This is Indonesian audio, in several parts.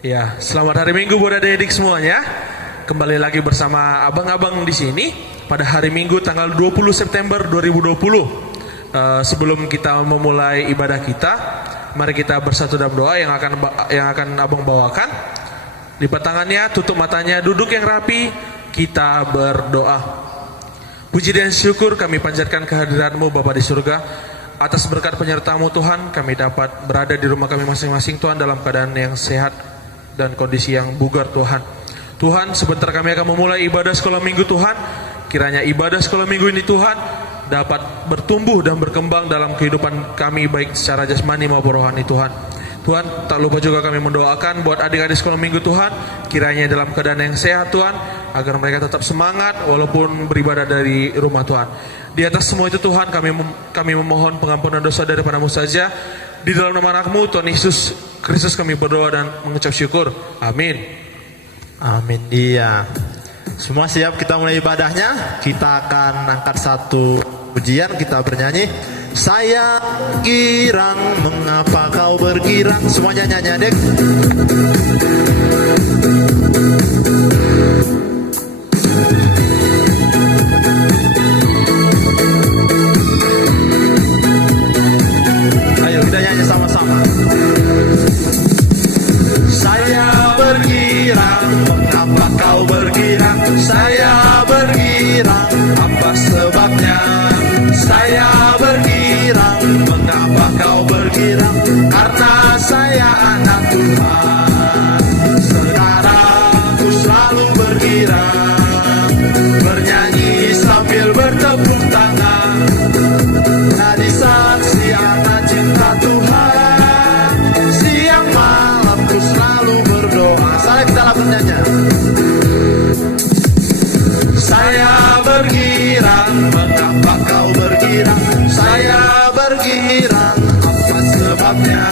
Ya, selamat hari Minggu buat adik-adik semuanya. Kembali lagi bersama abang-abang di sini pada hari Minggu tanggal 20 September 2020. Sebelum kita memulai ibadah kita, mari kita bersatu dalam doa yang akan abang bawakan. Lipat tangannya, tutup matanya, duduk yang rapi, kita berdoa. Puji dan syukur kami panjatkan kehadirat-Mu Bapa di surga. Atas berkat penyertaan-Mu Tuhan, kami dapat berada di rumah kami masing-masing Tuhan dalam keadaan yang sehat dan kondisi yang bugar Tuhan. Tuhan, sebentar kami akan memulai ibadah sekolah minggu Tuhan. Kiranya ibadah sekolah minggu ini Tuhan dapat bertumbuh dan berkembang dalam kehidupan kami baik secara jasmani maupun rohani Tuhan. Tuhan, tak lupa juga kami mendoakan buat adik-adik sekolah minggu Tuhan, kiranya dalam keadaan yang sehat Tuhan, agar mereka tetap semangat walaupun beribadah dari rumah Tuhan. Di atas semua itu Tuhan, kami memohon pengampunan dosa daripada-Mu saja. Di dalam nama Anak-Mu Tuhan Yesus Kristus kami berdoa dan mengucap syukur. Amin. Amin. Iya. Semua siap, kita mulai ibadahnya. Kita akan angkat satu pujian, kita bernyanyi. Saya girang, mengapa kau bergirang? Semuanya nyanyi, adik. Ayo kita nyanyi sama-sama. Saya bergirang, mengapa kau bergirang? Saya bergirang, apa sebabnya? Saya bergirang, mengapa kau bergirang? Karena saya anak Tuhan. Sekarang ku selalu bergirang, bernyanyi sambil bertepuk tangan. Jadi saksi anak cinta Tuhan. Siang malam ku selalu berdoa. Saya kita lakukan nyanyi. Saya bergirang, mengapa kau bergirang? Saya bergirang, apa sebabnya?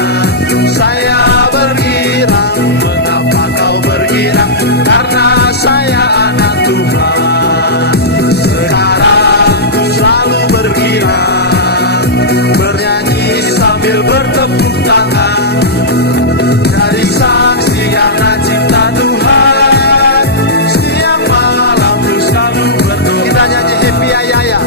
Saya bergirang, mengapa kau bergirang? Karena saya anak Tuhan. Sekarang ku selalu bergirang, bernyanyi sambil bertepuk tangan. Dari saksi karena cinta Tuhan. Siang malam ku selalu berdoa. Kita nyanyi happy ya ya ya.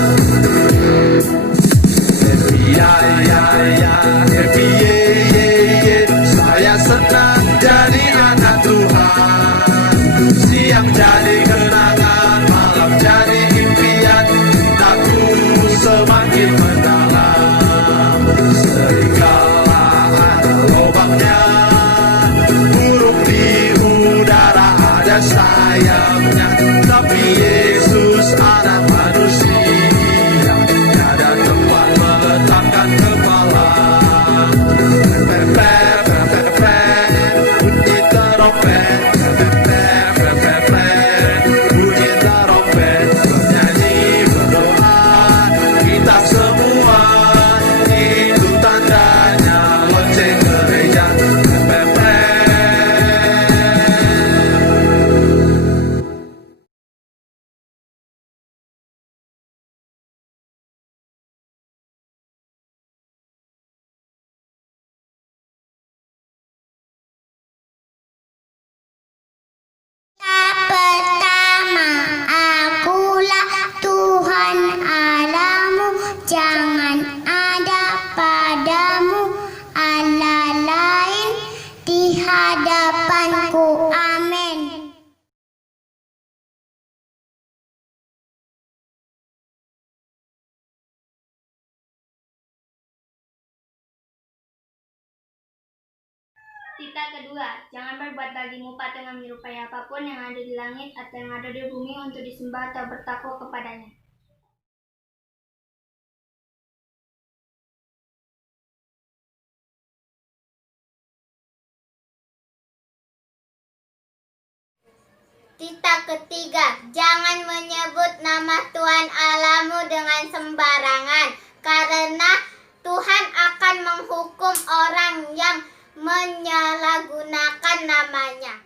Happy ya ya ya, happy ye ye ye. Saya senang jadi anak Tuhan. Siang jadi kenangan, malam jadi impian. Cintaku semakin mendalam. Serigala ada lubangnya, burung di udara ada sayapnya. Tapi Yesus anak manusia, tiada tempat meletakkan kepala. Bunyi terompet, bunyi terompet, bernyanyi berdoa. Kita semua itu tandanya lonceng gereja. Pertama, akulah Tuhan Allahmu, jangan ada padamu Allah lain di hadapanku. Amin. Tita kedua, jangan berbuat bagimu patung yang menyerupai apapun yang ada di langit atau yang ada di bumi untuk disembah atau bertakwa kepadanya. Tita ketiga, jangan menyebut nama Tuhan Allahmu dengan sembarangan, karena Tuhan akan menghukum orang yang menyalahgunakan namanya.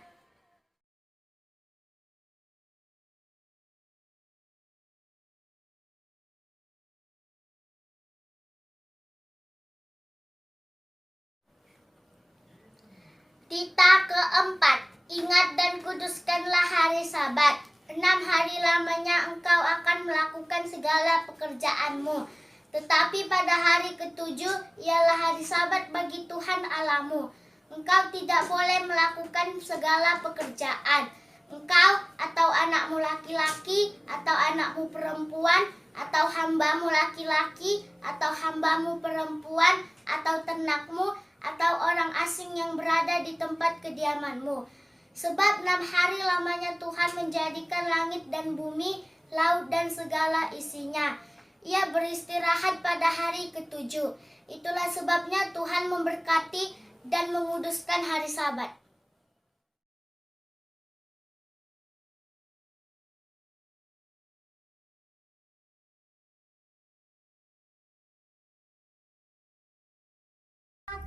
Tita keempat, ingat dan kuduskanlah hari Sabat. 6 hari lamanya engkau akan melakukan segala pekerjaanmu. Tetapi pada hari ketujuh ialah hari Sabat bagi Tuhan Allahmu. Engkau tidak boleh melakukan segala pekerjaan. Engkau atau anakmu laki-laki atau anakmu perempuan atau hambamu laki-laki atau hambamu perempuan atau ternakmu atau orang asing yang berada di tempat kediamanmu. Sebab 6 hari lamanya Tuhan menjadikan langit dan bumi, laut dan segala isinya. Ia beristirahat pada hari ketujuh. Itulah sebabnya Tuhan memberkati dan menguduskan hari Sabat.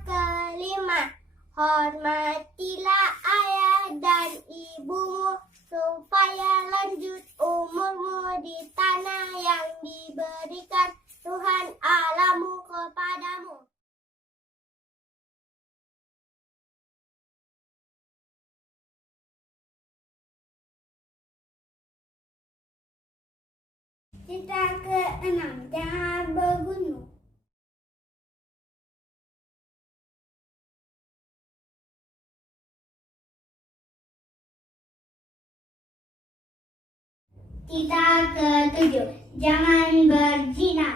Kelima, hormatilah ayah dan ibumu supaya lanjut umurmu di tanah yang diberikan Tuhan Allahmu kepadamu. Cerita ke-6, jangan bergunung. Cerita ke-7, jangan berzina.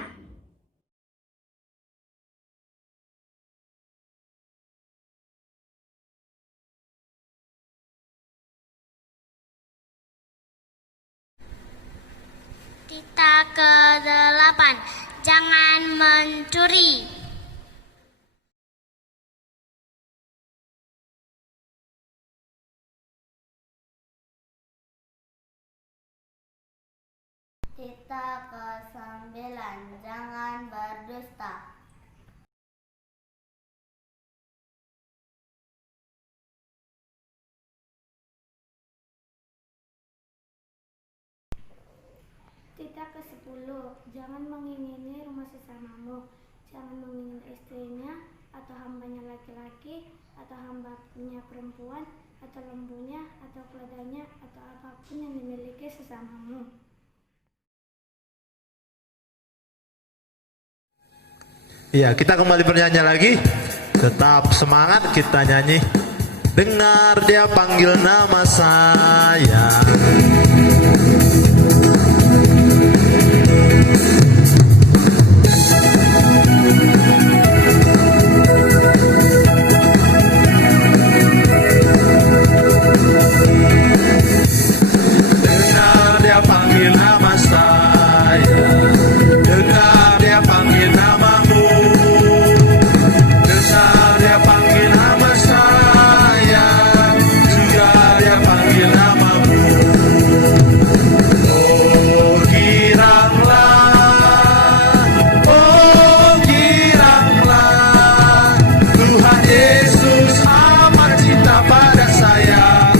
Cerita ke-8, jangan mencuri. Cerita ke-9, jangan berdusta. Cerita ke-10, jangan mengingini rumah sesamamu. Jangan mengingini istrinya, atau hambanya laki-laki, atau hambanya perempuan, atau lembunya, atau keledainya, atau apapun yang dimiliki sesamamu. Iya, kita kembali bernyanyi lagi. Tetap semangat kita nyanyi. Dengar dia panggil nama saya. Dengar dia panggil nama saya. Dengar dia panggil namamu. Dengar dia panggil nama saya. Juga dia panggil namamu. Oh giranglah, Tuhan Yesus amat cinta pada saya.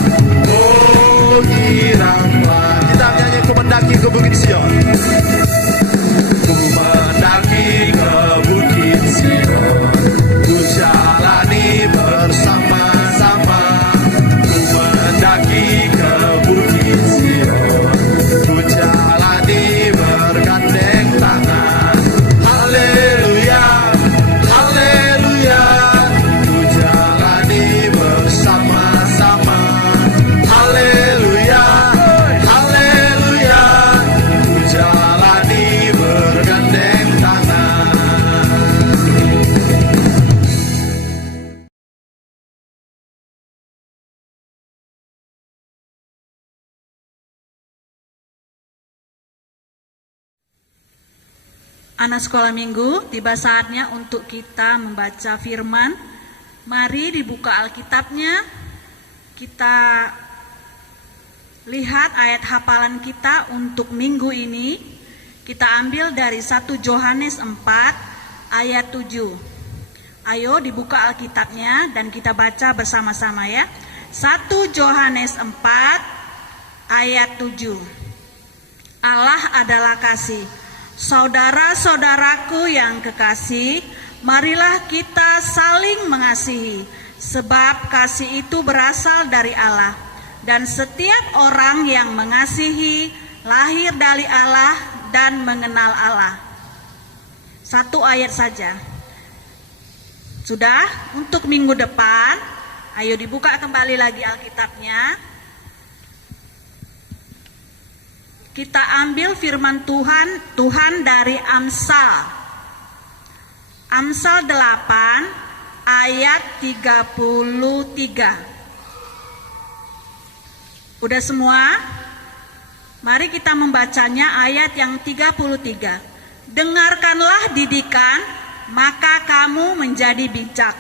Oh giranglah, kita nyanyi ku mendaki ke Bukit Sion. Ku mendaki ke Bukit Sion, ku jalani bersama-sama. Ku mendaki ke Bukit Sion, ku jalani bergandeng tangan. Haleluya, haleluya, ku jalani bersama-sama. Haleluya, haleluya, ku jalani bergandeng tangan. Anak sekolah minggu, tiba saatnya untuk kita membaca firman. Mari dibuka Alkitabnya. Kita lihat ayat hafalan kita untuk minggu ini. Kita ambil dari 1 Yohanes 4 ayat 7. Ayo dibuka Alkitabnya dan kita baca bersama-sama ya. 1 Yohanes 4 ayat 7. Allah adalah kasih. Saudara-saudaraku yang kekasih, marilah kita saling mengasihi. sebab kasih itu berasal dari Allah, dan setiap orang yang mengasihi lahir dari Allah dan mengenal Allah. Satu ayat saja. Sudah, untuk minggu depan, ayo dibuka kembali lagi Alkitabnya. Kita ambil firman Tuhan dari Amsal. Amsal 8 ayat 33. Udah semua? Mari kita membacanya ayat yang 33. Dengarkanlah didikan, maka kamu menjadi bijak.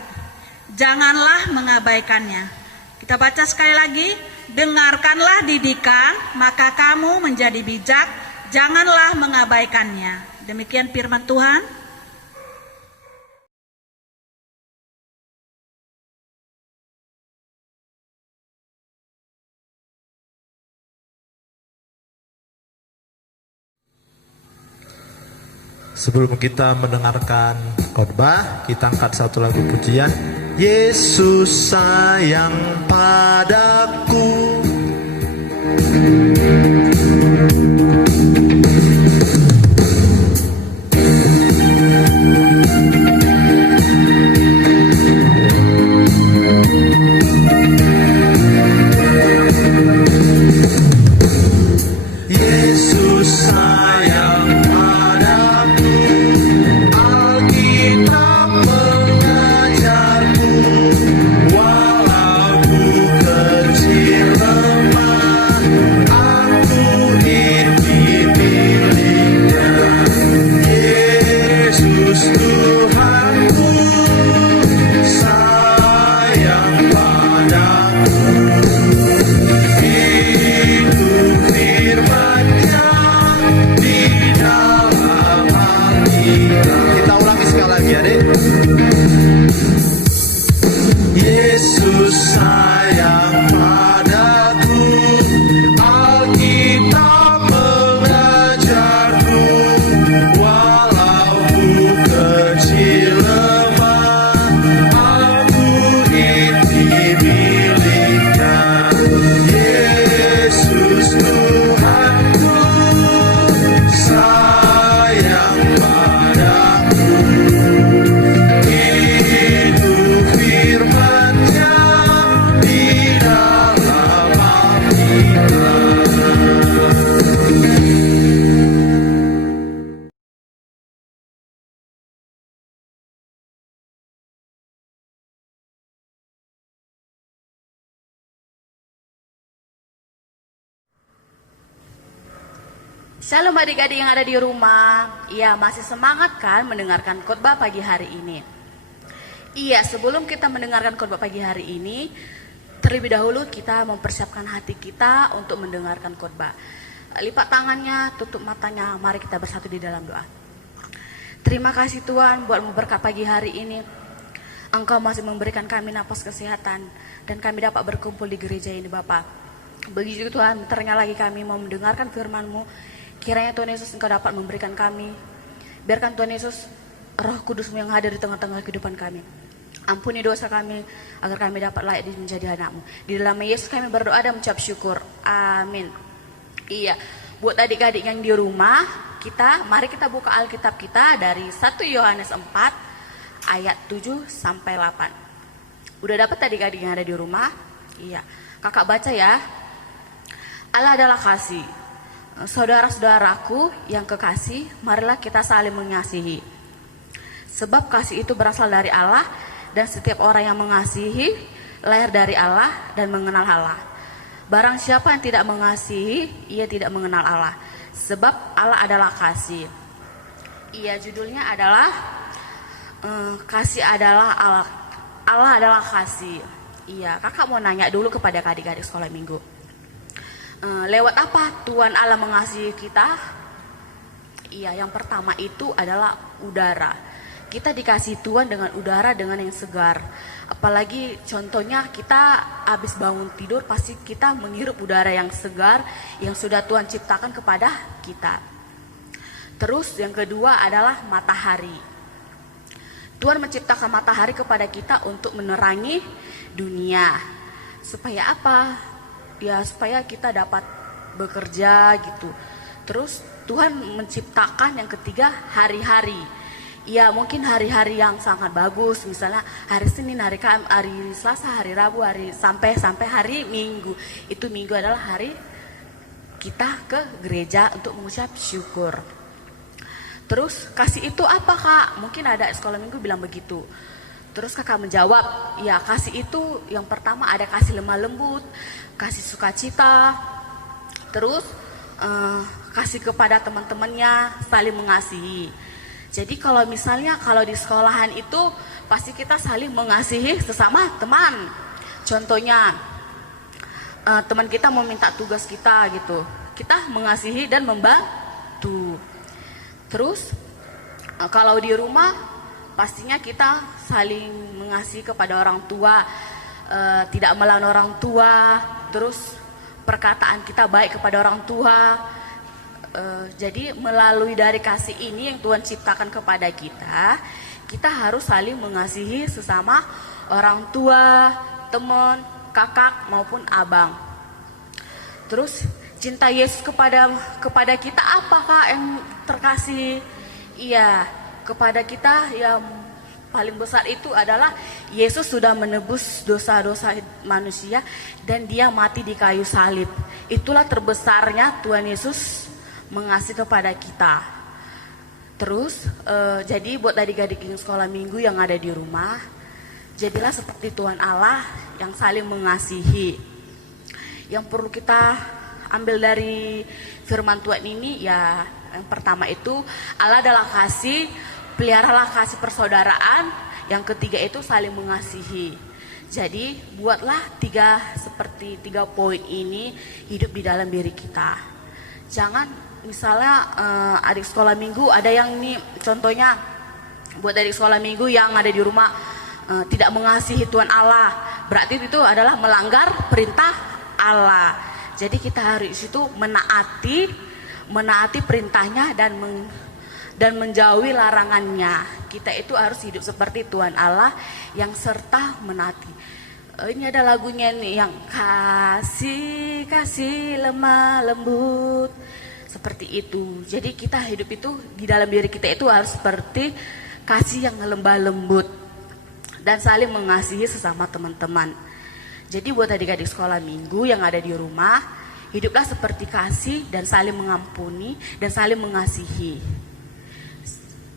Janganlah mengabaikannya. Kita baca sekali lagi. Dengarkanlah didikan, maka kamu menjadi bijak, janganlah mengabaikannya. Demikian firman Tuhan. Sebelum kita mendengarkan khotbah, kita angkat satu lagu pujian. Yesus sayang padaku. Yesus sayang padaku. Alkitab mengajarku, walau ku kecil lemah, aku hidup miliknya. Yesus Tuhanku sayang padaku. Itu firman-Nya di dalam hati. Kita ulangi sekali lagi, adik. Yesus sayang padaku. Alkitab mengajarku, walau ku kecil lemah, aku hidup miliknya. Yesus Tuhanku sayang padaku. Itu firman-Nya di dalam hatiku. Shalom adik-adik yang ada di rumah. Iya, masih semangat kan mendengarkan khotbah pagi hari ini? Iya, sebelum kita mendengarkan khotbah pagi hari ini, terlebih dahulu kita mempersiapkan hati kita untuk mendengarkan khotbah. Lipat tangannya, tutup matanya, mari kita bersatu di dalam doa. Terima kasih Tuhan buat berkat pagi hari ini. Engkau masih memberikan kami napas kesehatan dan kami dapat berkumpul di gereja ini Bapa. Begitu Tuhan, ternyata lagi kami mau mendengarkan firman-Mu. Kiranya Tuhan Yesus Engkau dapat memberikan kami. Biarkan Tuhan Yesus Roh Kudus-Mu yang hadir di tengah-tengah kehidupan kami. Ampuni dosa kami agar kami dapat layak menjadi anak-Mu. Di dalam nama Yesus kami berdoa dan mengucap syukur. Amin. Iya, buat adik-adik yang di rumah, mari kita buka Alkitab kita dari 1 Yohanes 4 ayat 7 sampai 8. Udah dapat adik-adik yang ada di rumah? Iya. Kakak baca ya. Allah adalah kasih. Saudara-saudaraku yang kekasih, marilah kita saling mengasihi. Sebab kasih itu berasal dari Allah, dan setiap orang yang mengasihi lahir dari Allah dan mengenal Allah. Barang siapa yang tidak mengasihi, ia tidak mengenal Allah, sebab Allah adalah kasih. Iya, judulnya adalah kasih adalah Allah. Allah adalah kasih. Iya, kakak mau nanya dulu kepada adik-adik sekolah minggu. Lewat apa Tuhan Allah mengasihi kita? Iya, yang pertama itu adalah udara. Kita dikasih Tuhan dengan udara, dengan yang segar. Apalagi contohnya kita habis bangun tidur, pasti kita menghirup udara yang segar yang sudah Tuhan ciptakan kepada kita. Terus yang kedua adalah matahari. Tuhan menciptakan matahari kepada kita untuk menerangi dunia. Supaya apa? Ya supaya kita dapat bekerja gitu. Terus Tuhan menciptakan yang ketiga hari-hari. Ya mungkin hari-hari yang sangat bagus, misalnya hari Senin, hari Selasa, hari Rabu, sampai hari Minggu. Itu Minggu adalah hari kita ke gereja untuk mengucap syukur. Terus kasih itu apa kak? Mungkin ada sekolah minggu bilang begitu. Terus kakak menjawab, ya kasih itu yang pertama ada kasih lemah lembut, kasih sukacita. Terus kasih kepada teman-temannya, saling mengasihi. Jadi kalau misalnya kalau di sekolahan itu pasti kita saling mengasihi sesama teman. Contohnya teman kita mau minta tugas kita gitu, kita mengasihi dan membantu. Terus kalau di rumah pastinya kita saling mengasihi kepada orang tua, tidak melawan orang tua. Terus perkataan kita baik kepada orang tua. Jadi melalui dari kasih ini yang Tuhan ciptakan kepada kita, kita harus saling mengasihi sesama orang tua, teman, kakak maupun abang. Terus cinta Yesus kepada kita apakah yang terkasih? Iya, kepada kita yang paling besar itu adalah Yesus sudah menebus dosa-dosa manusia dan dia mati di kayu salib. Itulah terbesarnya Tuhan Yesus mengasihi kepada kita. Terus jadi buat adik-adik sekolah minggu yang ada di rumah, jadilah seperti Tuhan Allah yang saling mengasihi. Yang perlu kita ambil dari firman Tuhan ini ya, yang pertama itu Allah adalah kasih, peliharalah kasih persaudaraan. Yang ketiga itu saling mengasihi. Jadi buatlah seperti tiga poin ini hidup di dalam diri kita. Jangan misalnya adik sekolah minggu ada yang nih, contohnya buat adik sekolah minggu yang ada di rumah tidak mengasihi Tuhan Allah, berarti itu adalah melanggar perintah Allah. Jadi kita harus itu menaati perintahnya dan menjauhi larangannya. Kita itu harus hidup seperti Tuhan Allah yang serta menaati. Ini ada lagunya nih yang kasih lemah lembut. Seperti itu. Jadi kita hidup itu di dalam diri kita itu harus seperti kasih yang lembah lembut dan saling mengasihi sesama teman-teman. Jadi buat adik-adik sekolah minggu yang ada di rumah, hiduplah seperti kasih dan saling mengampuni dan saling mengasihi.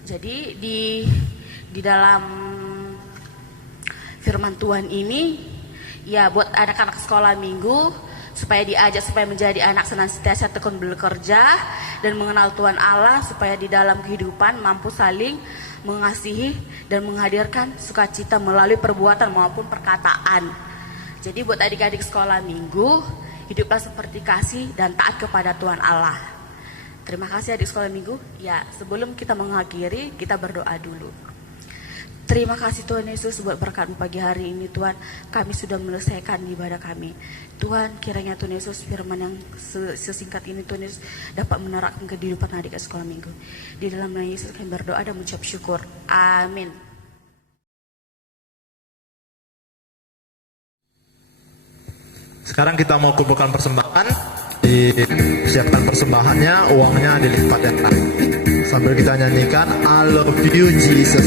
Jadi di dalam firman Tuhan ini ya buat anak-anak sekolah minggu supaya diajak supaya menjadi anak senantiasa tekun bekerja dan mengenal Tuhan Allah, supaya di dalam kehidupan mampu saling mengasihi dan menghadirkan sukacita melalui perbuatan maupun perkataan. Jadi buat adik-adik sekolah minggu, hiduplah seperti kasih dan taat kepada Tuhan Allah. Terima kasih adik sekolah minggu. Ya, sebelum kita mengakhiri, kita berdoa dulu. Terima kasih Tuhan Yesus buat berkat pagi hari ini Tuhan. Kami sudah menyelesaikan ibadah kami. Tuhan kiranya Tuhan Yesus firman yang sesingkat ini Tuhan Yesus dapat menerapkan kehidupan adik sekolah minggu. Di dalam nama Yesus kami berdoa dan mengucap syukur. Amin. Sekarang kita mau kumpulkan persembahan. Disiapkan persembahannya, uangnya dilipat yang lain. Sambil kita nyanyikan I love you Jesus.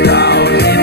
Down in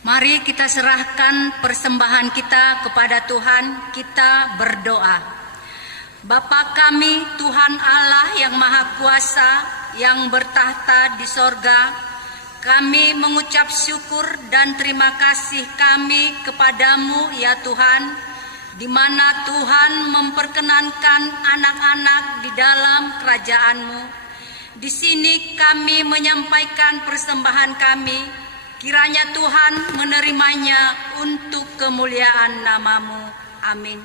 Mari kita serahkan persembahan kita kepada Tuhan, kita berdoa. Bapa kami, Tuhan Allah yang Maha Kuasa, yang bertahta di sorga, kami mengucap syukur dan terima kasih kami kepadamu ya Tuhan, di mana Tuhan memperkenankan anak-anak di dalam kerajaan-Mu. Di sini kami menyampaikan persembahan kami, kiranya Tuhan menerimanya untuk kemuliaan nama-Mu. Amin.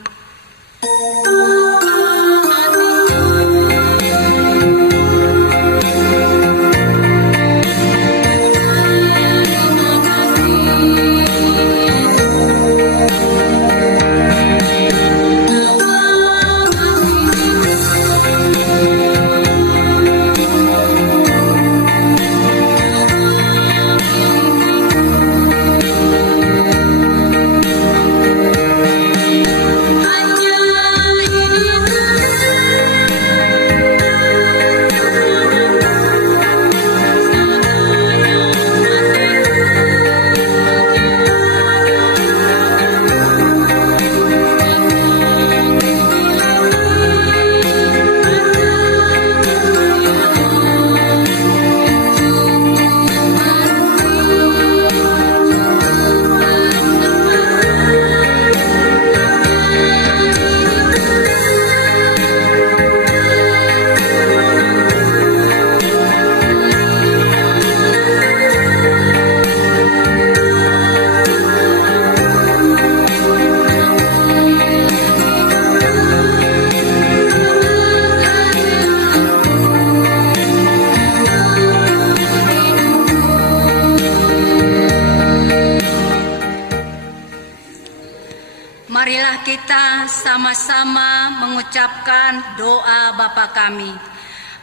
Marilah kita sama-sama mengucapkan doa Bapa kami.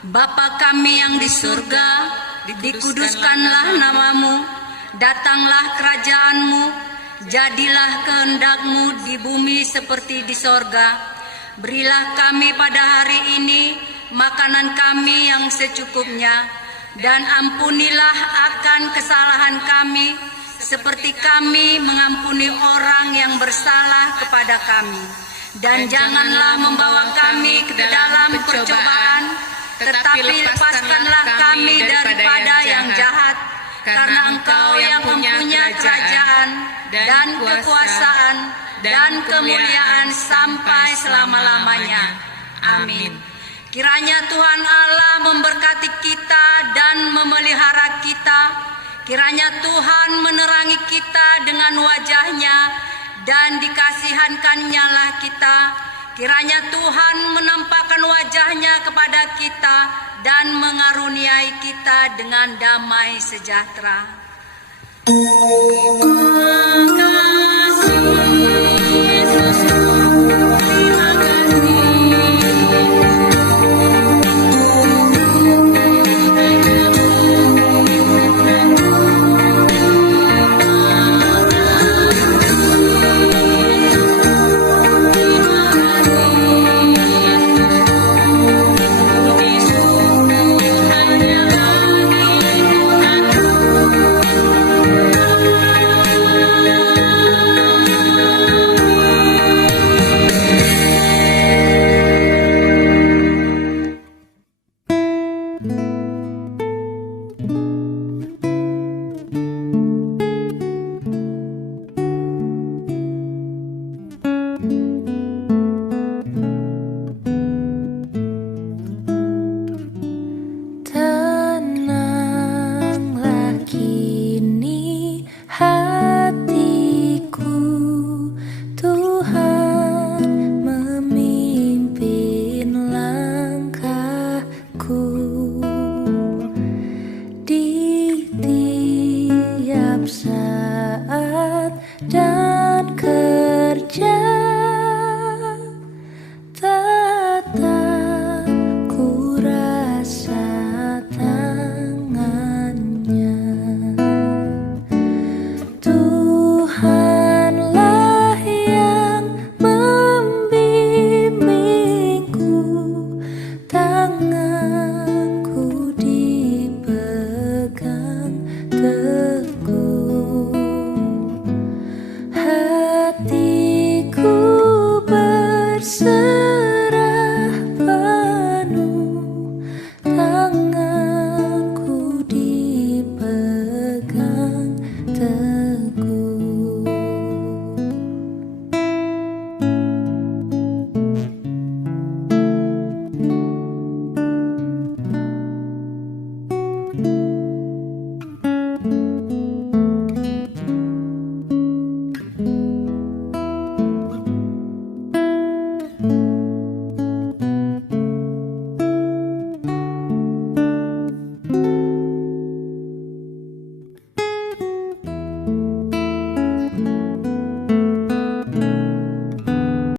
Bapa kami yang di surga, dikuduskanlah namamu, datanglah kerajaan-Mu, jadilah kehendak-Mu di bumi seperti di sorga. Berilah kami pada hari ini makanan kami yang secukupnya, dan ampunilah akan kesalahan kami, seperti kami mengampuni orang yang bersalah kepada kami. Dan janganlah membawa kami ke dalam percobaan, tetapi lepaskanlah kami daripada yang jahat. Karena Engkau yang mempunyai kerajaan dan kekuasaan dan kemuliaan sampai selama-lamanya. Amin. Kiranya Tuhan Allah memberkati kita dan memelihara kita. Kiranya Tuhan menerangi kita dengan wajah-Nya dan dikasihankan-Nya lah kita. Kiranya Tuhan menampakkan wajah-Nya kepada kita dan mengaruniai kita dengan damai sejahtera. Thank you.